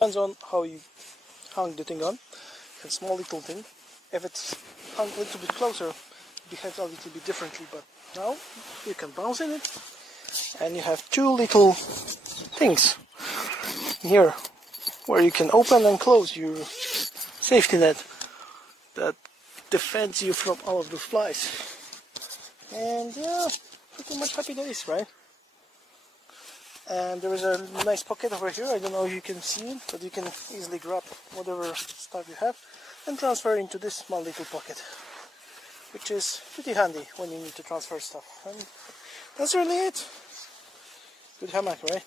Depends on how you hang the thing on. It's a small little thing. If it's hung a little bit closer, it behaves a little bit differently. But now you can bounce in it, and you have two little things here where you can open and close your safety net that defends you from all of the flies. And yeah, pretty much happy days, right? And there is a nice pocket over here. I don't know if you can see it, but you can easily grab whatever stuff you have and transfer into this small little pocket, which is pretty handy when you need to transfer stuff. And that's really it. Good hammock, right?